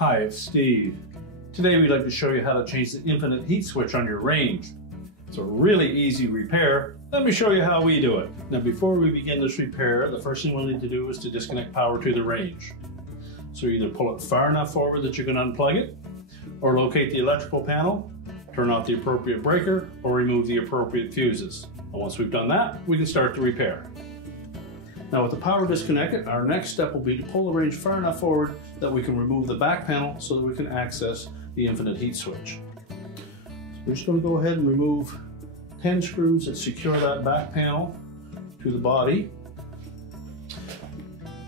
Hi, it's Steve. Today we'd like to show you how to change the infinite heat switch on your range. It's a really easy repair. Let me show you how we do it. Now before we begin this repair, the first thing we'll need to do is to disconnect power to the range. So either pull it far enough forward that you can unplug it, or locate the electrical panel, turn off the appropriate breaker, or remove the appropriate fuses. And once we've done that, we can start the repair. Now with the power disconnected, our next step will be to pull the range far enough forward that we can remove the back panel so that we can access the infinite heat switch. So we're just going to go ahead and remove 10 screws that secure that back panel to the body,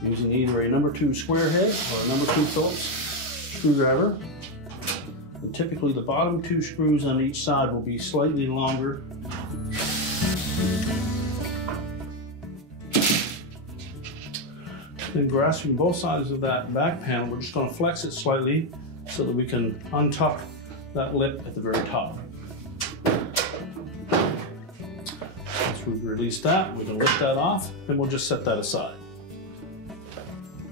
using either a number 2 square head or a number 2 Phillips screwdriver. And typically the bottom 2 screws on each side will be slightly longer. Then grasping both sides of that back panel, we're just going to flex it slightly so that we can untuck that lip at the very top. Once we've released that, we can lift that off and we'll just set that aside.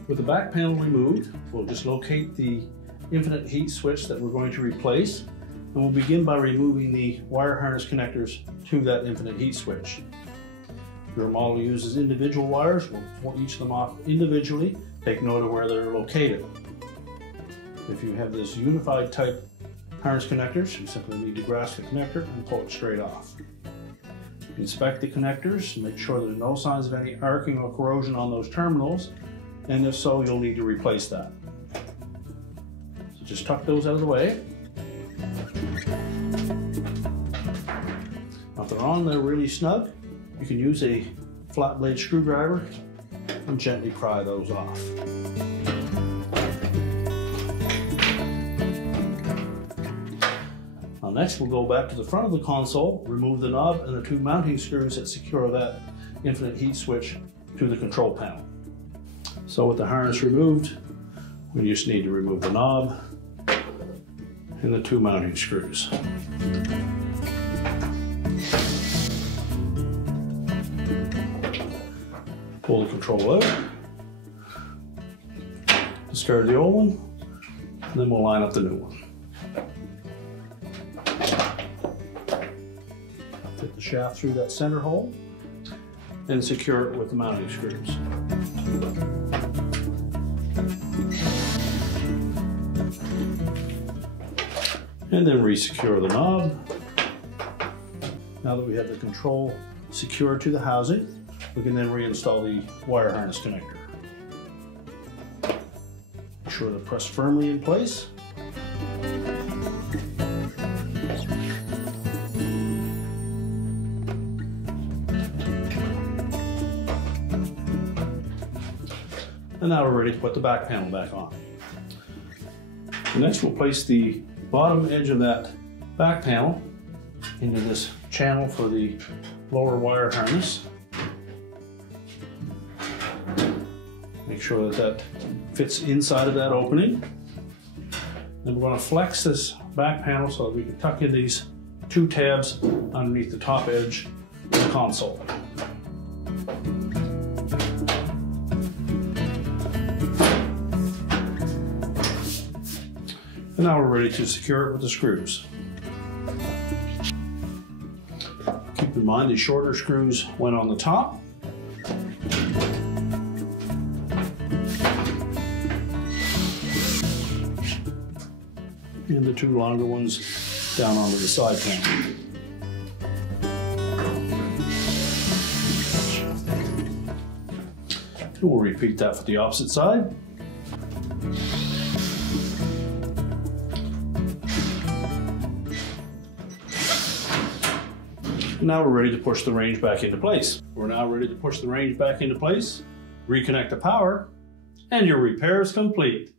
With the back panel removed, we'll just locate the infinite heat switch that we're going to replace, and we'll begin by removing the wire harness connectors to that infinite heat switch. If your model uses individual wires, we'll pull each of them off individually. Take note of where they're located. If you have this unified type harness connectors, you simply need to grasp the connector and pull it straight off. Inspect the connectors, make sure there's no signs of any arcing or corrosion on those terminals, and if so, you'll need to replace that. So just tuck those out of the way. Now if they're on there really snug, you can use a flat blade screwdriver and gently pry those off. Now next we'll go back to the front of the console, remove the knob and the 2 mounting screws that secure that infinite heat switch to the control panel. So with the harness removed, we just need to remove the knob and the 2 mounting screws. Pull the control out, discard the old one, and then we'll line up the new one. Take the shaft through that center hole and secure it with the mounting screws. And then re-secure the knob. Now that we have the control secured to the housing, we can then reinstall the wire harness connector. Make sure they're pressed firmly in place. And now we're ready to put the back panel back on. Next we'll place the bottom edge of that back panel into this channel for the lower wire harness. Make sure that that fits inside of that opening. Then we're going to flex this back panel so that we can tuck in these 2 tabs underneath the top edge of the console. And now we're ready to secure it with the screws. Keep in mind the shorter screws went on the top. And the 2 longer ones down onto the side panel. And we'll repeat that for the opposite side. And now we're ready to push the range back into place. We're now ready to push the range back into place, reconnect the power, and your repair is complete.